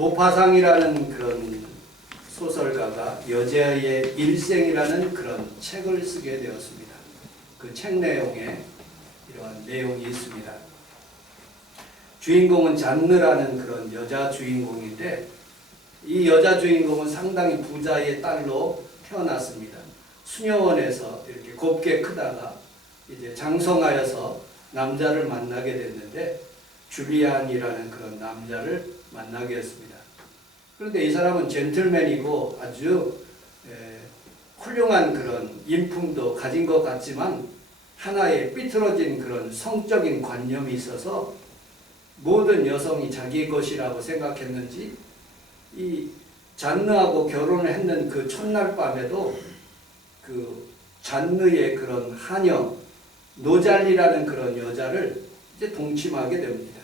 모파상이라는 그런 소설가가 여자의 일생이라는 그런 책을 쓰게 되었습니다. 그 책 내용에 이러한 내용이 있습니다. 주인공은 잔느라는 그런 여자 주인공인데, 이 여자 주인공은 상당히 부자의 딸로 태어났습니다. 수녀원에서 이렇게 곱게 크다가 이제 장성하여서 남자를 만나게 됐는데, 줄리안이라는 그런 남자를 만나게 했습니다. 그런데 이 사람은 젠틀맨이고 아주 훌륭한 그런 인품도 가진 것 같지만 하나의 삐뚤어진 그런 성적인 관념이 있어서 모든 여성이 자기 것이라고 생각했는지 이 잔느하고 결혼을 했는 그 첫날 밤에도 그 잔느의 그런 하녀 노잘리라는 그런 여자를 이제 동침하게 됩니다.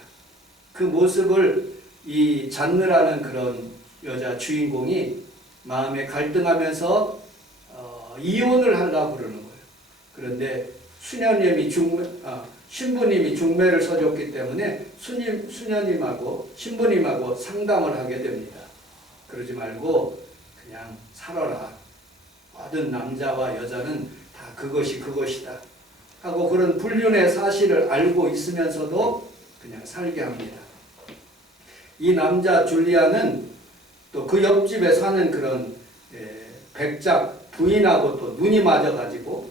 그 모습을 이 잔느라는 그런 여자 주인공이 마음에 갈등하면서 이혼을 하려고 그러는 거예요. 그런데 신부님이 중매를 써줬기 때문에 수녀님하고 신부님하고 상담을 하게 됩니다. 그러지 말고 그냥 살아라. 모든 남자와 여자는 다 그것이다. 하고 그런 불륜의 사실을 알고 있으면서도 그냥 살게 합니다. 이 남자 줄리아는 또 그 옆집에 사는 그런 백작 부인하고 또 눈이 맞아가지고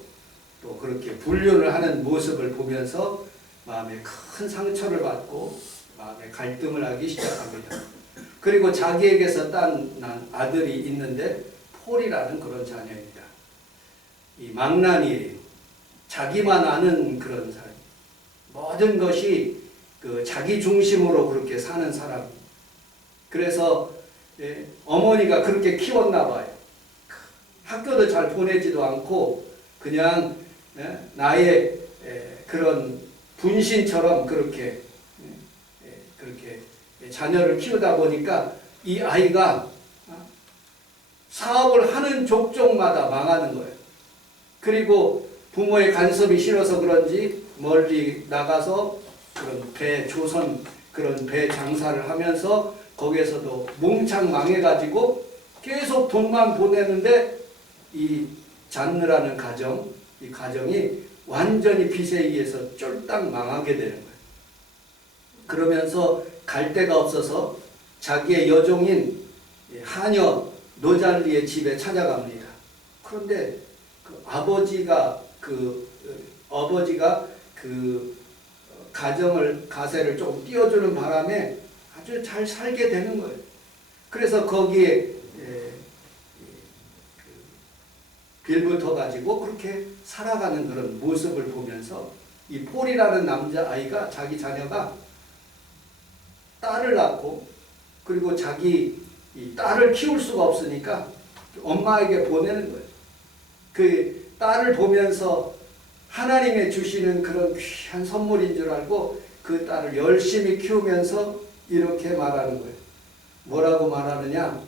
또 그렇게 불륜을 하는 모습을 보면서 마음에 큰 상처를 받고 마음에 갈등을 하기 시작합니다. 그리고 자기에게서 난 아들이 있는데 폴이라는 그런 자녀입니다. 이 망나니예요. 자기만 아는 그런 사람. 모든 것이 그 자기 중심으로 그렇게 사는 사람. 그래서 어머니가 그렇게 키웠나 봐요. 학교도 잘 보내지도 않고 그냥 나의 그런 분신처럼 그렇게 자녀를 키우다 보니까 이 아이가 사업을 하는 족족마다 망하는 거예요. 그리고 부모의 간섭이 싫어서 그런지 멀리 나가서 그런 조선 그런 배 장사를 하면서 거기에서도 몽창 망해가지고 계속 돈만 보내는데 이 잔느라는 가정, 이 가정이 완전히 빚에 의해서 쫄딱 망하게 되는 거예요. 그러면서 갈 데가 없어서 자기의 여종인 하녀 노잘리의 집에 찾아갑니다. 그런데 그 아버지가 가세를 조금 띄워주는 바람에 아주 잘 살게 되는 거예요. 그래서 거기에 빌붙어 가지고 그렇게 살아가는 그런 모습을 보면서 이 폴이라는 남자아이가 자기 자녀가 딸을 낳고 그리고 자기 이 딸을 키울 수가 없으니까 엄마에게 보내는 거예요. 그 딸을 보면서 하나님의 주시는 그런 귀한 선물인 줄 알고 그 딸을 열심히 키우면서 이렇게 말하는 거예요. 뭐라고 말하느냐?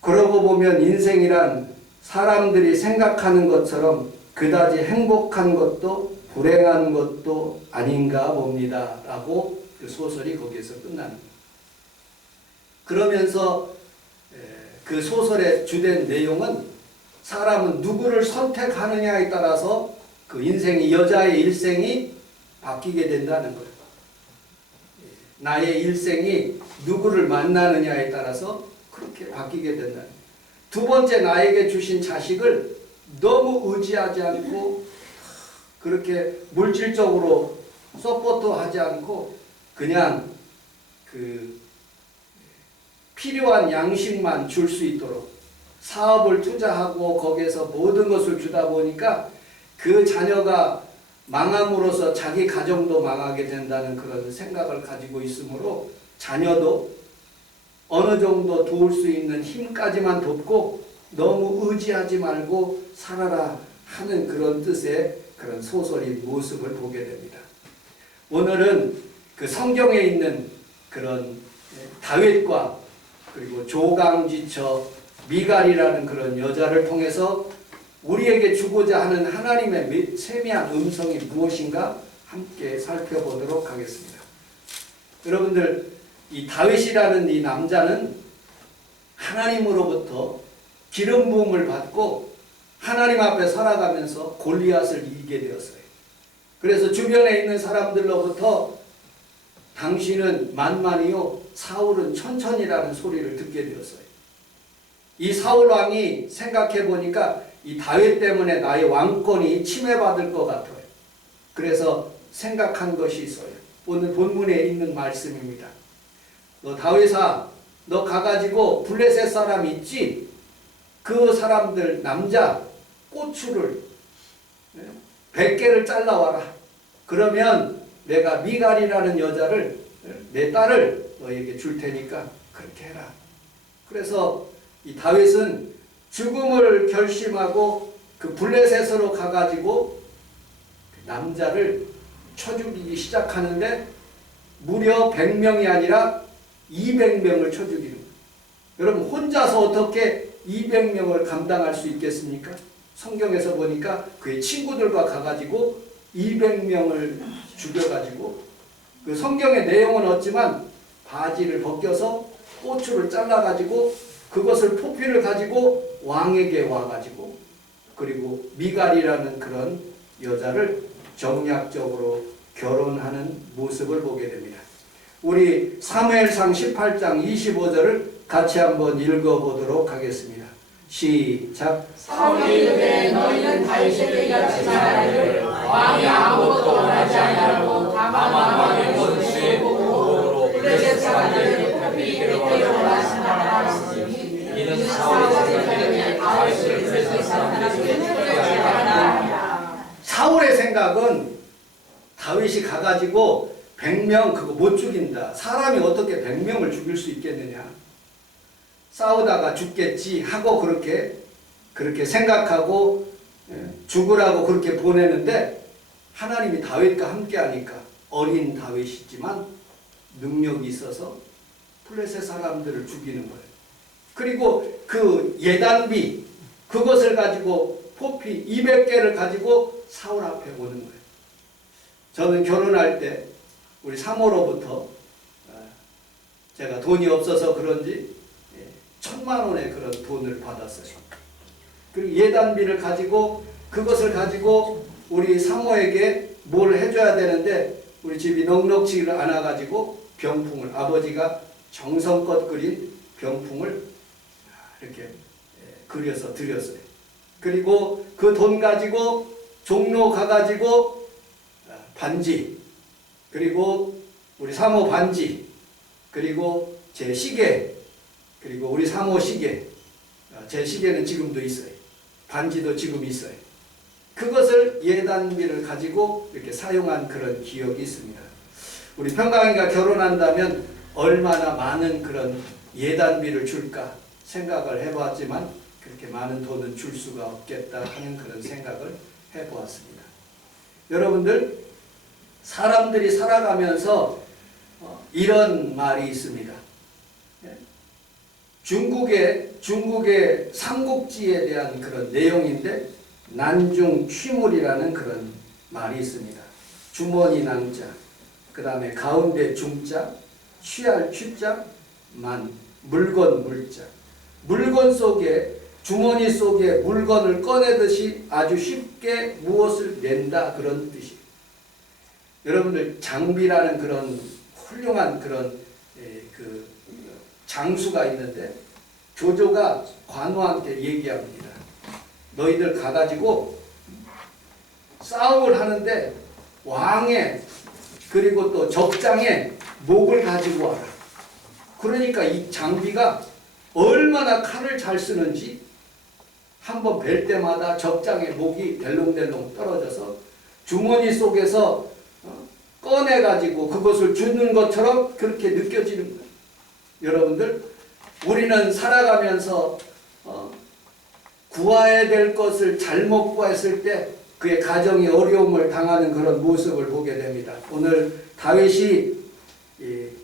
그러고 보면 인생이란 사람들이 생각하는 것처럼 그다지 행복한 것도 불행한 것도 아닌가 봅니다. 라고 그 소설이 거기에서 끝나는 거예요. 그러면서 그 소설의 주된 내용은 사람은 누구를 선택하느냐에 따라서 그 여자의 일생이 바뀌게 된다는 거예요. 나의 일생이 누구를 만나느냐에 따라서 그렇게 바뀌게 된다는 거예요. 두 번째 나에게 주신 자식을 너무 의지하지 않고 그렇게 물질적으로 서포트하지 않고 그냥 그 필요한 양식만 줄 수 있도록 사업을 투자하고 거기에서 모든 것을 주다 보니까 그 자녀가 망함으로써 자기 가정도 망하게 된다는 그런 생각을 가지고 있으므로 자녀도 어느 정도 도울 수 있는 힘까지만 돕고 너무 의지하지 말고 살아라 하는 그런 뜻의 그런 소설인 모습을 보게 됩니다. 오늘은 그 성경에 있는 그런 다윗과 그리고 조강지처 미갈이라는 그런 여자를 통해서 우리에게 주고자 하는 하나님의 세미한 음성이 무엇인가 함께 살펴보도록 하겠습니다. 여러분들 이 다윗이라는 이 남자는 하나님으로부터 기름 부음을 받고 하나님 앞에 살아가면서 골리앗을 이기게 되었어요. 그래서 주변에 있는 사람들로부터 당신은 만만이요 사울은 천천히라는 소리를 듣게 되었어요. 이 사울 왕이 생각해 보니까 이 다윗 때문에 나의 왕권이 침해받을 것 같아요. 그래서 생각한 것이 있어요. 오늘 본문에 있는 말씀입니다. 너 다윗아, 너 가가지고 블레셋 사람 있지? 그 사람들 남자 꼬추를 100개를 잘라와라. 그러면 내가 미갈이라는 여자를 내 딸을 너에게 줄 테니까 그렇게 해라. 그래서 이 다윗은 죽음을 결심하고 그 블레셋으로 가가지고 그 남자를 쳐 죽이기 시작하는데 무려 100명이 아니라 200명을 쳐 죽이는 거예요. 여러분 혼자서 어떻게 200명을 감당할 수 있겠습니까? 성경에서 보니까 그의 친구들과 가가지고 200명을 죽여가지고 그 성경의 내용은 없지만 바지를 벗겨서 꼬추를 잘라가지고 그것을 포피를 가지고 왕에게 와가지고 그리고 미갈이라는 그런 여자를 정략적으로 결혼하는 모습을 보게 됩니다. 우리 사무엘상 18장 25절을 같이 한번 읽어보도록 하겠습니다. 시작. 사울이 이르되 너희는 다윗에게 이같이 말하기를 왕이 아무것도 원하지 아니하고 다만 왕의 원수의 보고로 블레셋 사람들을 포피에게 원하신다 하시니 이는 사울의 생각에 다윗을 블레셋 사람들에게 포기하라. 사울의 생각은 다윗이 가가지고 100명 그거 못 죽인다. 사람이 어떻게 100명을 죽일 수 있겠느냐. 싸우다가 죽겠지 하고 그렇게 생각하고 죽으라고 그렇게 보내는데 하나님이 다윗과 함께 하니까 어린 다윗이지만 능력이 있어서 블레셋 사람들을 죽이는 거예요. 그리고 그 예단비 그것을 가지고 포피 200개를 가지고 사울 앞에 오는 거예요. 저는 결혼할 때 우리 사모로부터 제가 돈이 없어서 그런지 1000만 원의 그런 돈을 받았어요. 그리고 예단비를 가지고 그것을 가지고 우리 사모에게 뭘 해줘야 되는데 우리 집이 넉넉지를 않아가지고 병풍을 아버지가 정성껏 그린 병풍을 이렇게 그려서 드렸어요. 그리고 그 돈 가지고 종로 가가지고 반지 그리고 우리 사모 반지 그리고 제 시계 그리고 우리 사모 시계 제 시계는 지금도 있어요. 반지도 지금 있어요. 그것을 예단비를 가지고 이렇게 사용한 그런 기억이 있습니다. 우리 평강이가 결혼한다면 얼마나 많은 그런 예단비를 줄까 생각을 해보았지만 그렇게 많은 돈은 줄 수가 없겠다 하는 그런 생각을 해보았습니다. 여러분들 사람들이 살아가면서 이런 말이 있습니다. 중국의 삼국지에 대한 그런 내용인데 난중 취물이라는 그런 말이 있습니다. 주머니 낭자, 그 다음에 가운데 중자, 취할 취자, 만, 물건 물자. 물건 속에 주머니 속에 물건을 꺼내듯이 아주 쉽게 무엇을 낸다 그런 뜻이에요. 여러분들 장비라는 그런 훌륭한 그런 그 장수가 있는데 조조가 관우한테 얘기합니다. 너희들 가가지고 싸움을 하는데 왕의 그리고 또 적장의 목을 가지고 와라. 그러니까 이 장비가 얼마나 칼을 잘 쓰는지 한번 뵐 때마다 적장의 목이 델롱델롱 떨어져서 주머니 속에서 꺼내가지고 그것을 주는 것처럼 그렇게 느껴지는 거예요. 여러분들 우리는 살아가면서 구해야 될 것을 잘못 구했을 때 그의 가정이 어려움을 당하는 그런 모습을 보게 됩니다. 오늘 다윗이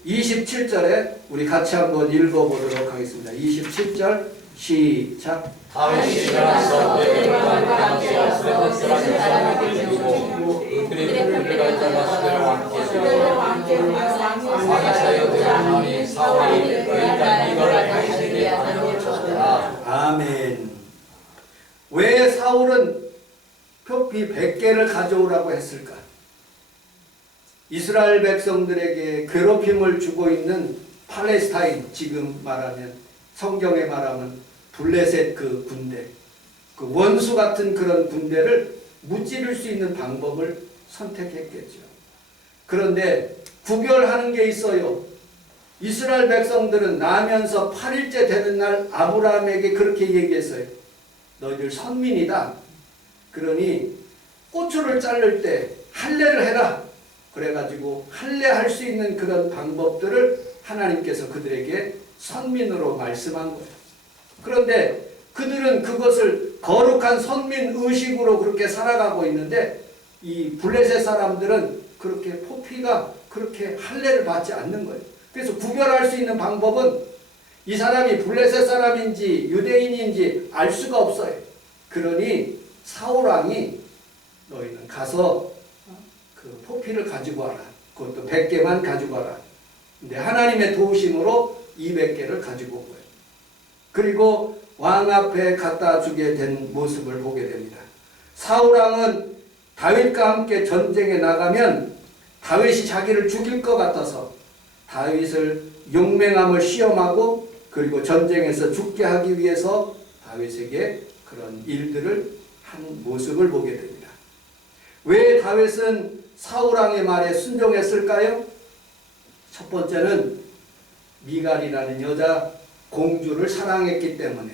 27절에 우리 같이 한번 읽어보도록 하겠습니다. 27절 시작. 다윗이 일어나서 베들과 함께 와서 블레셋 사람에게 죽이고 그들의 표피를 잘라 그들과 함께 왕이 사여 되었나니 때에 사울이 일단 이거를 다윗에게 알려줬다. 아멘. 왜 사울은 표피 100개를 가져오라고 했을까? 이스라엘 백성들에게 괴롭힘을 주고 있는 팔레스타인, 지금 말하면 성경에 말하면 블레셋 그 군대, 그 원수 같은 그런 군대를 무찌를 수 있는 방법을 선택했겠죠. 그런데 구별하는 게 있어요. 이스라엘 백성들은 나면서 8일째 되는 날 아브라함에게 그렇게 얘기했어요. 너희들 선민이다. 그러니 고추를 자를 때 할례를 해라. 그래가지고 할례할 수 있는 그런 방법들을 하나님께서 그들에게 선민으로 말씀한 거예요. 그런데 그들은 그것을 거룩한 선민 의식으로 그렇게 살아가고 있는데 이 블레셋 사람들은 그렇게 포피가 그렇게 할례를 받지 않는 거예요. 그래서 구별할 수 있는 방법은 이 사람이 블레셋 사람인지 유대인인지 알 수가 없어요. 그러니 사울 왕이 너희는 가서 그 포피를 가지고 와라. 그것도 100개만 가지고 와라. 근데 하나님의 도우심으로 200개를 가지고 온 거예요. 그리고 왕 앞에 갖다 주게 된 모습을 보게 됩니다. 사울 왕은 다윗과 함께 전쟁에 나가면 다윗이 자기를 죽일 것 같아서 다윗을 용맹함을 시험하고 그리고 전쟁에서 죽게 하기 위해서 다윗에게 그런 일들을 한 모습을 보게 됩니다. 왜 다윗은 사울 왕의 말에 순종했을까요? 첫 번째는 미갈이라는 여자 공주를 사랑했기 때문에,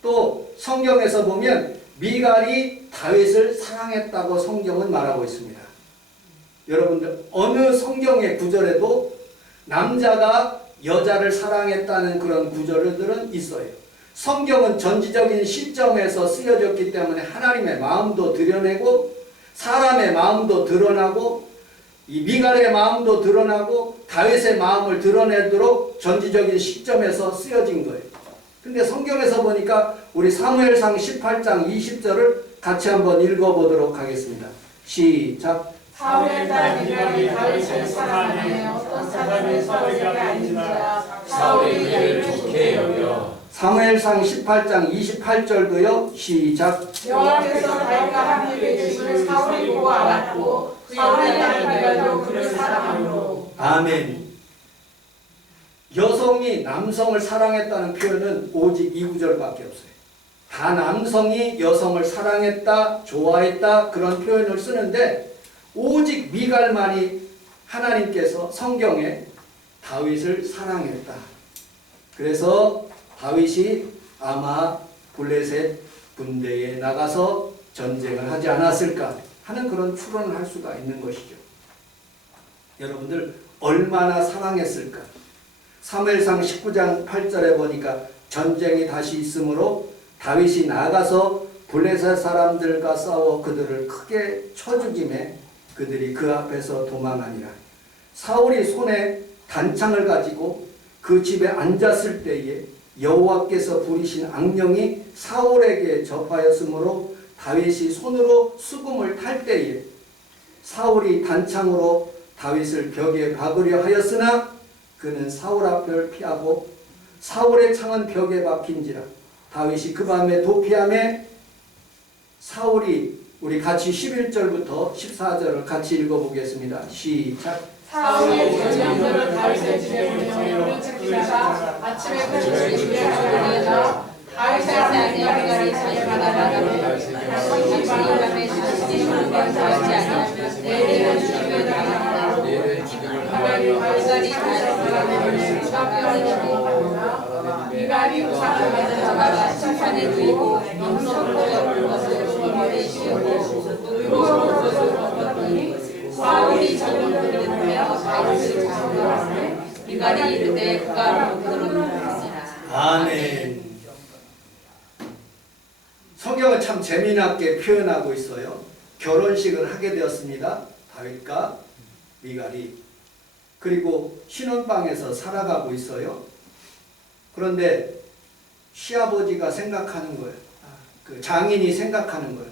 또 성경에서 보면 미갈이 다윗을 사랑했다고 성경은 말하고 있습니다. 여러분들 어느 성경의 구절에도 남자가 여자를 사랑했다는 그런 구절들은 있어요. 성경은 전지적인 시점에서 쓰여졌기 때문에 하나님의 마음도 드러내고 사람의 마음도 드러나고 이 미갈의 마음도 드러나고 다윗의 마음을 드러내도록 전지적인 시점에서 쓰여진 거예요. 근데 성경에서 보니까 우리 사무엘상 18장 20절을 같이 한번 읽어보도록 하겠습니다. 시작. 사울의 딸 미갈이 다윗을 사랑하네 어떤 사람이 사울에게 아닌지라 사울이 그를 좋게 여겨. 사무엘상 18장 28절도요. 시작. 여호와께서 다윗과 함께 계심을 사울이 보고 알았고 사울의 딸 미갈도 그를 사랑함으로. 아멘. 여성이 남성을 사랑했다는 표현은 오직 이 구절밖에 없어요. 다 남성이 여성을 사랑했다, 좋아했다 그런 표현을 쓰는데 오직 미갈만이 하나님께서 성경에 다윗을 사랑했다. 그래서 다윗이 아마 블레셋 군대에 나가서 전쟁을 하지 않았을까 하는 그런 추론을 할 수가 있는 것이죠. 여러분들 얼마나 사랑했을까? 사무엘상 19장 8절에 보니까 전쟁이 다시 있으므로 다윗이 나가서 블레셋 사람들과 싸워 그들을 크게 쳐 죽이매 그들이 그 앞에서 도망하니라. 사울이 손에 단창을 가지고 그 집에 앉았을 때에 여호와께서 부리신 악령이 사울에게 접하였으므로 다윗이 손으로 수금을 탈 때에 사울이 단창으로 다윗을 벽에 박으려 하였으나 그는 사울 앞을 피하고 사울의 창은 벽에 박힌지라. 다윗이 그 밤에 도피하매 사울이 우리 같이 11절부터 14절을 같이 읽어보겠습니다. 시작. 사울이 전령들을 다윗의 집에 보내어 지키다가 아침에 그를 집에 가려다가 다윗의 아내 미갈이 자기가 나가되 당신이 밤에 자신이 물건 잡지 아니하면 내일은 죽임을 당하리라. 미갈이 다윗이 다윗을 잡으려고 미갈이 우상을 만들다가 시판에 두이고 임성으로 엮은 것을 주머니에 씌우고 의로운 것을 얻었더니 사울이 전령들을 보내어 다윗을 잡으려고 미갈이 이르되 그가 그러느니라. 아멘. 성경을 참 재미나게 표현하고 있어요. 결혼식을 하게 되었습니다. 다윗과 미갈이. 그리고 신혼방에서 살아가고 있어요. 그런데 시아버지가 생각하는 거예요. 그 장인이 생각하는 거예요.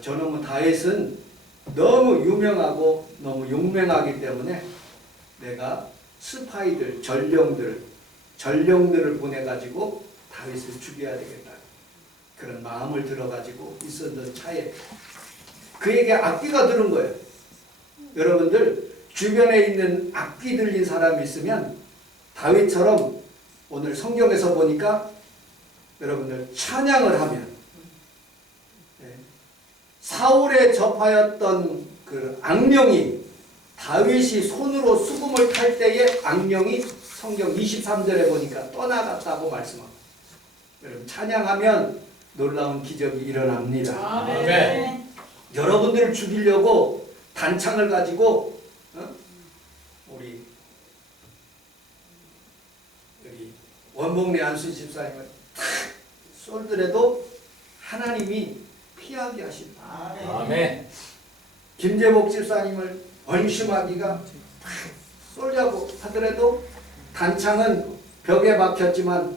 저놈의 다윗은 너무 유명하고 너무 용맹하기 때문에 내가 스파이들, 전령들을 보내가지고 다윗을 죽여야 되겠다. 그런 마음을 들어가지고 있었던 차에 그에게 악귀가 들은 거예요. 여러분들 주변에 있는 악귀 들린 사람이 있으면 다윗처럼 오늘 성경에서 보니까 여러분들 찬양을 하면 사울에 접하였던 그 악령이 다윗이 손으로 수금을 탈 때에 악령이 성경 23절에 보니까 떠나갔다고 말씀합니다. 여러분 찬양하면 놀라운 기적이 일어납니다. 아멘. 여러분들을 죽이려고 단창을 가지고 우리 여기 원복리 안수 집사님을 탁 쏠더라도 하나님이 피하게 하십니다. 아멘. 김재복 집사님을 원심하기가 탁 쏠려고 하더라도 단창은 벽에 박혔지만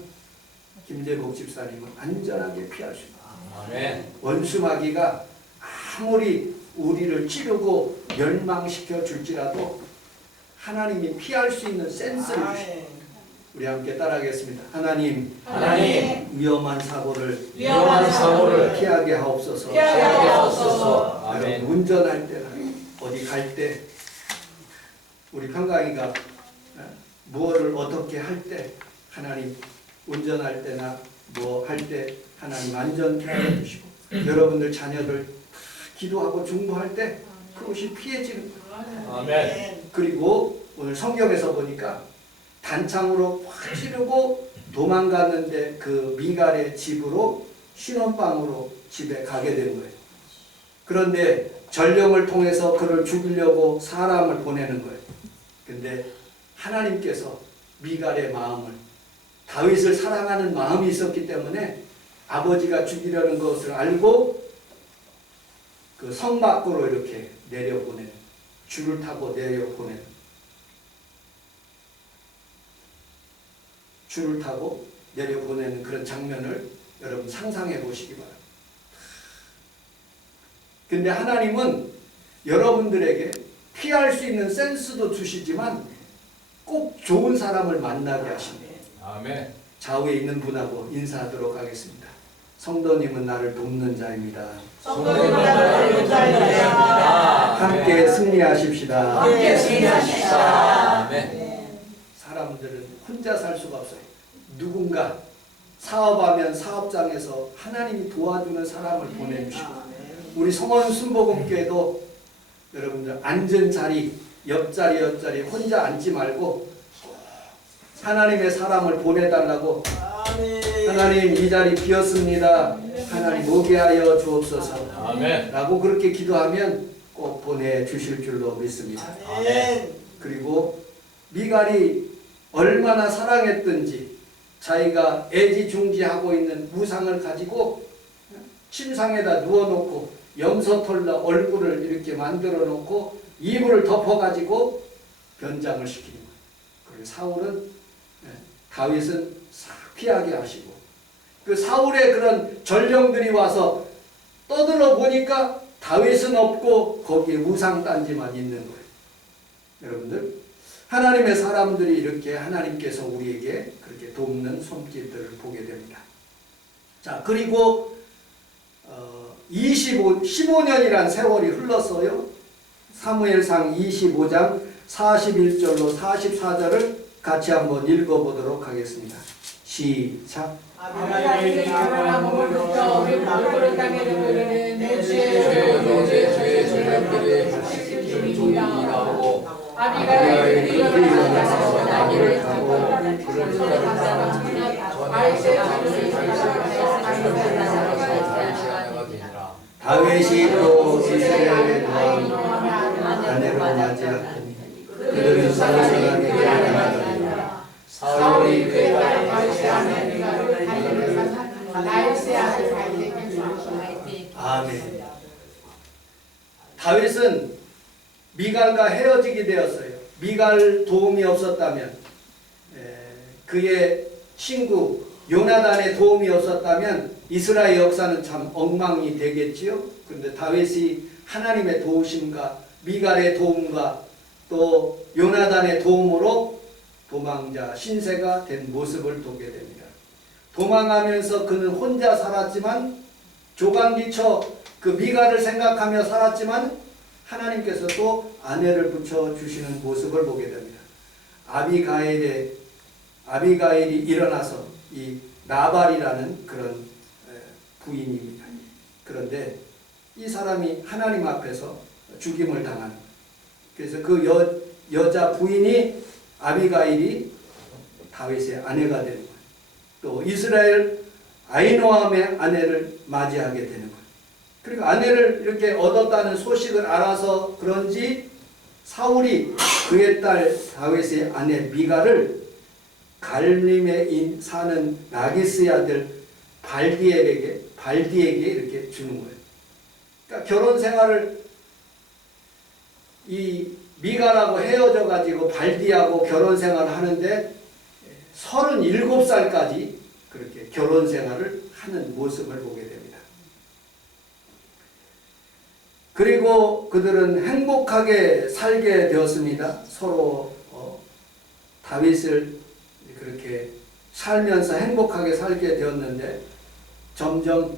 김재복 집사님은 안전하게 피하십니다. 아멘. 원수마귀가 아무리 우리를 찌르고 멸망시켜 줄지라도 하나님이 피할 수 있는 센스를 주십니다. 우리 함께 따라하겠습니다. 하나님, 위험한 사고를 피하게 하옵소서. 하옵소서. 여러분 아멘. 운전할 때나 어디 갈 때 우리 평강이가 무엇을 어떻게 할 때 하나님 운전할 때나 뭐 할 때 하나님 안전케 하여 주시고 여러분들 자녀들 기도하고 중보할 때 그것이 피해지는 거예요. 아멘. 그리고 오늘 성경에서 보니까 단창으로 확 찌르고 도망갔는데 그 미갈의 집으로 신혼방으로 집에 가게 된 거예요. 그런데 전령을 통해서 그를 죽이려고 사람을 보내는 거예요. 근데 하나님께서 미갈의 마음을 다윗을 사랑하는 마음이 있었기 때문에 아버지가 죽이려는 것을 알고 그 성 밖으로 이렇게 내려보내는 줄을 타고 내려보내는 줄을 타고 내려보내는 그런 장면을 여러분 상상해 보시기 바랍니다. 근데 하나님은 여러분들에게 피할 수 있는 센스도 주시지만 꼭 좋은 사람을 만나게 하십니다. 아멘. 좌우에 있는 분하고 인사하도록 하겠습니다. 성도님은 나를 돕는 자입니다. 성도님은 나를 돕는 자입니다. 함께 승리하십시다. 함께 승리하십시다. 아멘. 사람들은 혼자 살 수가 없어요. 누군가 사업하면 사업장에서 하나님이 도와주는 사람을 보내주시고 우리 성원 순복음교회도 여러분들 앉은 자리 옆자리 혼자 앉지 말고 하나님의 사람을 보내달라고 하나님 이 자리 비었습니다. 하나님 오게 하여 주옵소서 아멘. 라고 그렇게 기도하면 꼭 보내주실 줄로 믿습니다. 아멘. 그리고 미갈이 얼마나 사랑했든지 자기가 애지중지하고 있는 우상을 가지고 침상에다 누워놓고 염소털로 얼굴을 이렇게 만들어 놓고 이불을 덮어가지고 변장을 시키는 거예요. 그리고 사울은 다윗은 싹 피하게 하시고 그 사울의 그런 전령들이 와서 떠들어 보니까 다윗은 없고 거기에 우상단지만 있는 거예요. 여러분들 하나님의 사람들이 이렇게 하나님께서 우리에게 그렇게 돕는 손길들을 보게 됩니다. 자, 그리고 15년이란 세월이 흘렀어요. 사무엘상 25장 41절로 44절을 같이 한번 읽어보도록 하겠습니다. 시작. 아비가일이 가난한 몸을 붙여 우리 얼굴을 땅에 누르는 내 죄의 전령들이 하실 중이라고 아비가일이 일어나서 나귀를 타고 그를 찾아가서 다윗의 자녀를 다윗이 또 이스라엘에 더한 아내를 맞이하더니 그들은 사울에게 나가더니라. 사울이 그의 딸 다윗의 아내 미갈을 다윗의 아들 다윗에게 주었다. 아멘. 다윗은 미갈과 헤어지게 되었어요. 미갈 도움이 없었다면 그의 친구 요나단의 도움이 없었다면 이스라엘 역사는 참 엉망이 되겠지요. 그런데 다윗이 하나님의 도우심과 미갈의 도움과 또 요나단의 도움으로 도망자, 신세가 된 모습을 보게 됩니다. 도망하면서 그는 혼자 살았지만 조강기처 그 미가를 생각하며 살았지만 하나님께서 또 아내를 붙여주시는 모습을 보게 됩니다. 아비가일이 일어나서 이 나발이라는 그런 부인입니다. 그런데 이 사람이 하나님 앞에서 죽임을 당하는 거예요. 그래서 그 여자 부인이 아비가일이 다윗의 아내가 되는 거예요. 또 이스라엘 아히노암의 아내를 맞이하게 되는 거예요. 그리고 아내를 이렇게 얻었다는 소식을 알아서 그런지 사울이 그의 딸 다윗의 아내 미가를 갈림에 사는 나기스의 아들 발디에게 이렇게 주는 거예요. 그러니까 결혼 생활을 이 미가라고 헤어져 가지고 발디하고 결혼 생활을 하는데 37살까지 그렇게 결혼 생활을 하는 모습을 보게 됩니다. 그리고 그들은 행복하게 살게 되었습니다. 서로 다윗을 그렇게 살면서 행복하게 살게 되었는데 점점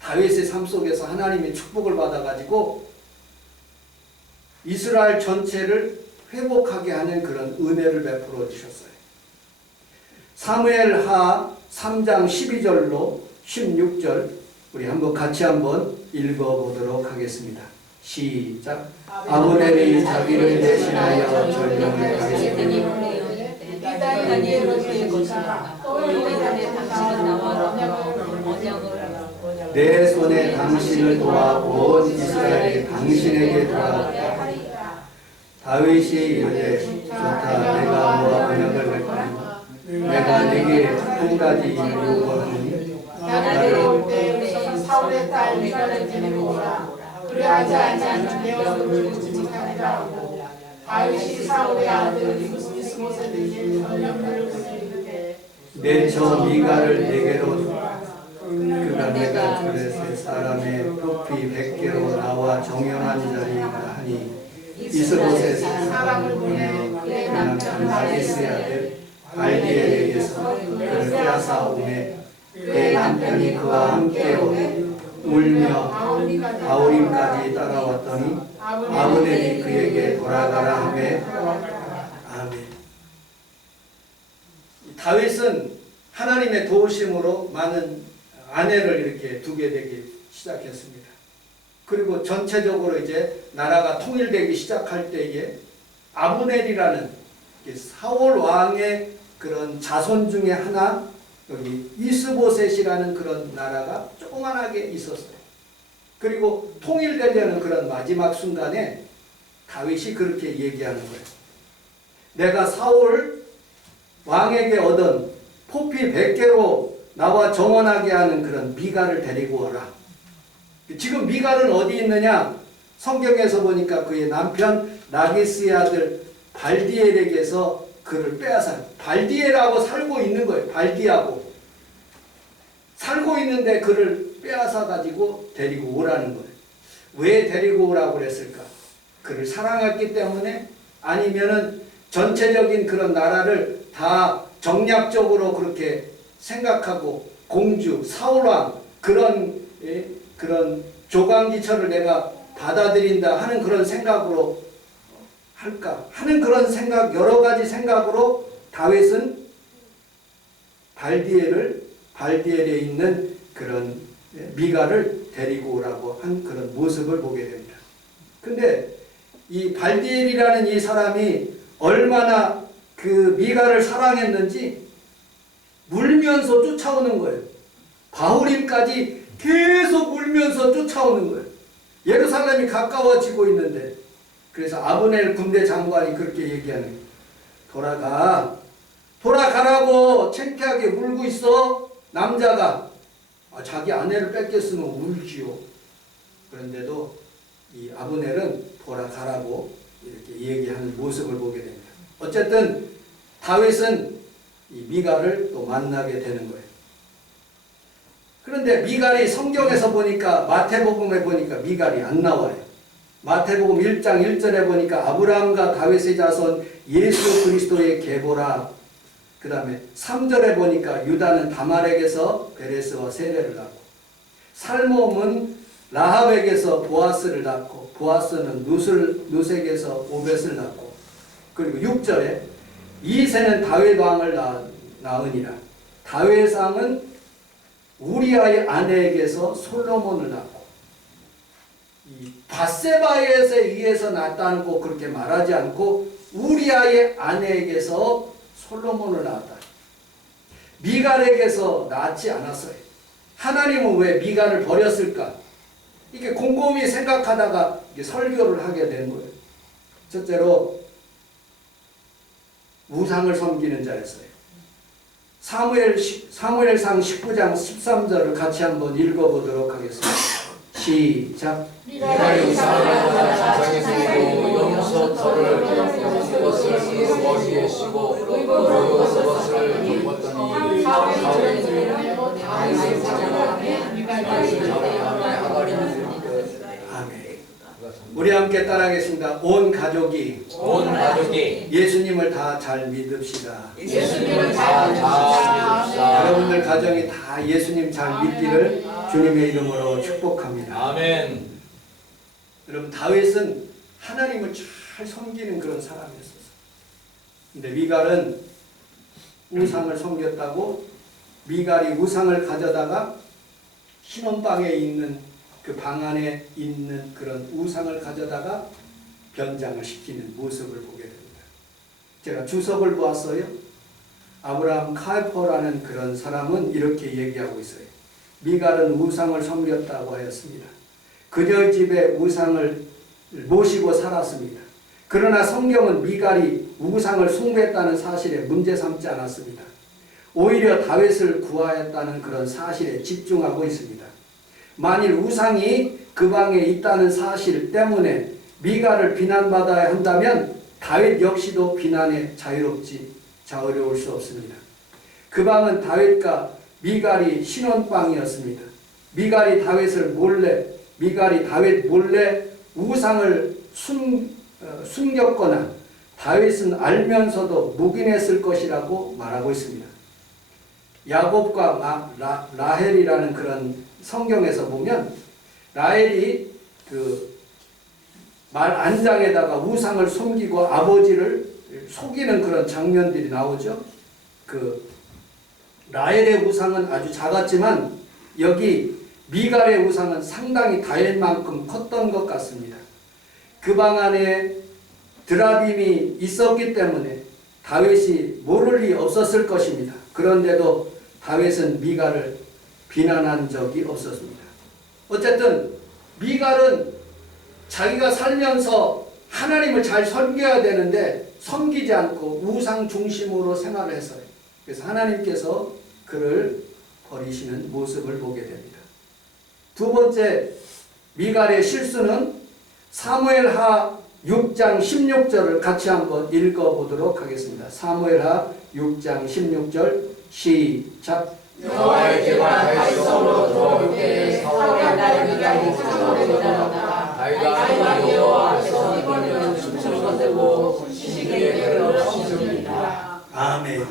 다윗의 삶 속에서 하나님의 축복을 받아가지고 이스라엘 전체를 회복하게 하는 그런 은혜를 베풀어 주셨어요. 사무엘하 3장 12절로 16절 우리 같이 한번 읽어보도록 하겠습니다. 시작. 아브넬이 자기를 대신하여 전령을 가리키니 내 손에 당신을 도와 온 이스라엘이 당신에게 돌아왔다. 다윗이 이르되 좋다. 내가 너와 언약을 맺거니 내가 내게 한 가지 일을 요구하노니 나를 올 때 사울의 딸 미가를 데리고 오라. 그리하지 않으면 내 얼굴을 보지 못하리라 하고 다윗이 사울의 아들 이스보셋에게 전령들을 보내리되 내 저 미가를 내게로 주라. 그가 내가 그레스 사람의 표피 100개로 나와 정연한 자리이다 하니 이스보셋 사람을 보내 그의 남편 나기스의 아들 발디엘에게서 그를 빼앗아 오매 그의 남편이 그와 함께 울며 바울임까지 따라왔더니 아브넬이 그에게 돌아가라 하매 아멘. 다윗은 하나님의 도우심으로 많은 아내를 이렇게 두게 되기 시작했습니다. 그리고 전체적으로 이제 나라가 통일되기 시작할 때에 아브넬이라는 사울 왕의 그런 자손 중에 하나 여기 이스보셋이라는 그런 나라가 조그만하게 있었어요. 그리고 통일되려는 그런 마지막 순간에 다윗이 그렇게 얘기하는 거예요. 내가 사울 왕에게 얻은 포피 100개로 나와 정원하게 하는 그런 미가를 데리고 와라. 지금 미가는 어디 있느냐? 성경에서 보니까 그의 남편 나기스의 아들 발디엘에게서 그를 빼앗아. 발디엘하고 살고 있는 거예요. 발디하고 살고 있는데 그를 빼앗아 가지고 데리고 오라는 거예요. 왜 데리고 오라고 그랬을까? 그를 사랑했기 때문에? 아니면은 전체적인 그런 나라를 다 정략적으로 그렇게 생각하고 공주, 사울왕 그런 조강지처를 내가 받아들인다 하는 그런 생각으로 할까 하는 그런 생각, 여러 가지 생각으로 다윗은 발디엘에 있는 그런 미가를 데리고 오라고 한 그런 모습을 보게 됩니다. 근데 이 발디엘이라는 이 사람이 얼마나 그 미가를 사랑했는지 물면서 쫓아오는 거예요. 바울임까지 계속 울면서 쫓아오는 거예요. 예루살렘이 가까워지고 있는데 그래서 아브넬 군대 장관이 그렇게 얘기하는 거예요. 돌아가라고 창피하게 울고 있어. 남자가 자기 아내를 뺏겼으면 울지요. 그런데도 이 아브넬은 돌아가라고 이렇게 얘기하는 모습을 보게 됩니다. 어쨌든 다윗은 이 미갈을 또 만나게 되는 거예요. 그런데 미갈이 성경에서 보니까 마태복음에 보니까 미갈이 안 나와요. 마태복음 1장 1절에 보니까 아브라함과 다윗의 자손 예수 그리스도의 계보라. 그 다음에 3절에 보니까 유다는 다말에게서 베레스와 세레를 낳고, 살몬은 라합에게서 보아스를 낳고, 보아스는 누색에서 오벳을 낳고, 그리고 6절에 이새는 다윗 왕을 낳으니라. 다윗 왕은 우리아의 아내에게서 솔로몬을 낳고, 이 밧세바에서 의해서 낳았다는 거 그렇게 말하지 않고 우리아의 아내에게서 솔로몬을 낳았다. 미갈에게서 낳지 않았어요. 하나님은 왜 미갈을 버렸을까? 이게 곰곰이 생각하다가 설교를 하게 된 거예요. 첫째로 우상을 섬기는 자였어요. 사무엘상 19장 13절을 같이 한번 읽어보도록 하겠습니다. 시작. 미갈이 우상을 따라 지상에 새기고 염소털을 그것을 그 머리에 씌고 그것을 덮었더니 다윗의 자녀가 미갈이 하가리. 우리 함께 따라하겠습니다. 온 가족이 예수님을 다 잘 믿읍시다. 예수님을 다 믿읍시다. 여러분들 가정이 다 예수님 잘 믿기를 주님의 이름으로 축복합니다. 아멘. 여러분 다윗은 하나님을 잘 섬기는 그런 사람이었어요. 근데 미갈은 우상을 섬겼다고 미갈이 우상을 가져다가 신혼방에 있는 그 방 안에 있는 그런 우상을 가져다가 변장을 시키는 모습을 보게 됩니다. 제가 주석을 보았어요. 아브라함 칼포라는 그런 사람은 이렇게 얘기하고 있어요. 미갈은 우상을 섬겼다고 하였습니다. 그녀 집에 우상을 모시고 살았습니다. 그러나 성경은 미갈이 우상을 숭배했다는 사실에 문제 삼지 않았습니다. 오히려 다윗을 구하였다는 그런 사실에 집중하고 있습니다. 만일 우상이 그 방에 있다는 사실 때문에 미갈을 비난받아야 한다면 다윗 역시도 비난에 자유로울 수 없습니다. 그 방은 다윗과 미갈이 신혼방이었습니다. 미갈이 다윗 몰래 우상을 숨겼거나 다윗은 알면서도 묵인했을 것이라고 말하고 있습니다. 야곱과 라헬이라는 그런 성경에서 보면 라헬이 그 말 안장에다가 우상을 숨기고 아버지를 속이는 그런 장면들이 나오죠. 그 라헬의 우상은 아주 작았지만 여기 미갈의 우상은 상당히 다윗만큼 컸던 것 같습니다. 그 방 안에 드라빔이 있었기 때문에 다윗이 모를 리 없었을 것입니다. 그런데도 다윗은 미갈을 비난한 적이 없었습니다. 어쨌든 미갈은 자기가 살면서 하나님을 잘 섬겨야 되는데 섬기지 않고 우상 중심으로 생활을 했어요. 그래서 하나님께서 그를 버리시는 모습을 보게 됩니다. 두 번째 미갈의 실수는 사무엘하 6장 16절을 같이 한번 읽어보도록 하겠습니다. 사무엘하 6장 16절 시작. 여호와의 제가 다윗 성으로 들어올 때 사울의 딸 미갈이 찾아오려다가 다윗이 여호와 앞에서 이번에는 춤추는 것을 보고 시기에 없습니다. 아멘.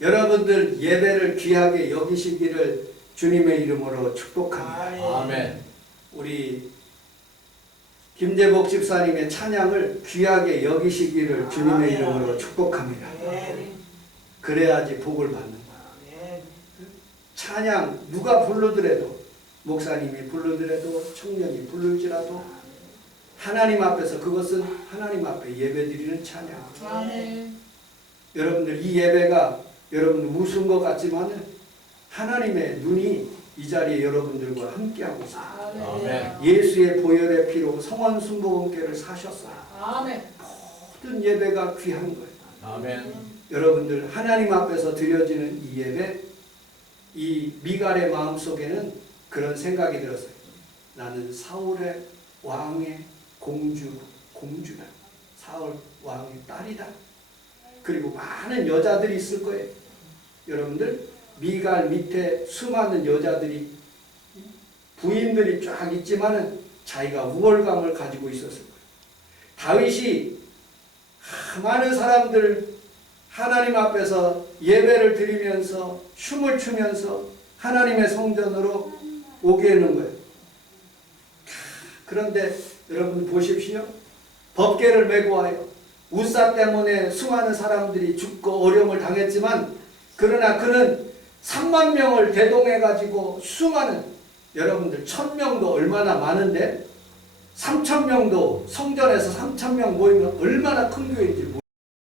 여러분들 예배를 귀하게 여기시기를 주님의 이름으로 축복합니다. 아멘. 우리 김재복 집사님의 찬양을 귀하게 여기시기를 주님의 이름으로 축복합니다. 그래야지 복을 받는 거야. 찬양 누가 부르더라도, 목사님이 부르더라도, 청년이 부르지라도 하나님 앞에서 그것은 하나님 앞에 예배드리는 찬양. 여러분들 이 예배가 여러분들 우스운 것 같지만 하나님의 눈이 이 자리에 여러분들과 함께하고 있습니다. 아멘. 예수의 보혈의 피로 성원 순복음께를 사셨어요. 아멘. 모든 예배가 귀한 거예요. 아멘. 여러분들 하나님 앞에서 드려지는 이 예배, 이 미갈의 마음속에는 그런 생각이 들었어요. 나는 사울의 왕의 공주다. 사울 왕의 딸이다. 그리고 많은 여자들이 있을 거예요. 여러분들 미갈 밑에 수많은 여자들이, 부인들이 쫙 있지만은 자기가 우월감을 가지고 있었을 거예요. 다윗이 많은 사람들 하나님 앞에서 예배를 드리면서 춤을 추면서 하나님의 성전으로 오게 하는 거예요. 그런데 여러분 보십시오. 법궤를 메고 와요. 우사 때문에 수많은 사람들이 죽고 어려움을 당했지만 그러나 그는 3만 명을 대동해가지고 수많은 여러분들 1,000명도 얼마나 많은데 3,000명도 성전에서 3,000명 모이면 얼마나 큰 교회인지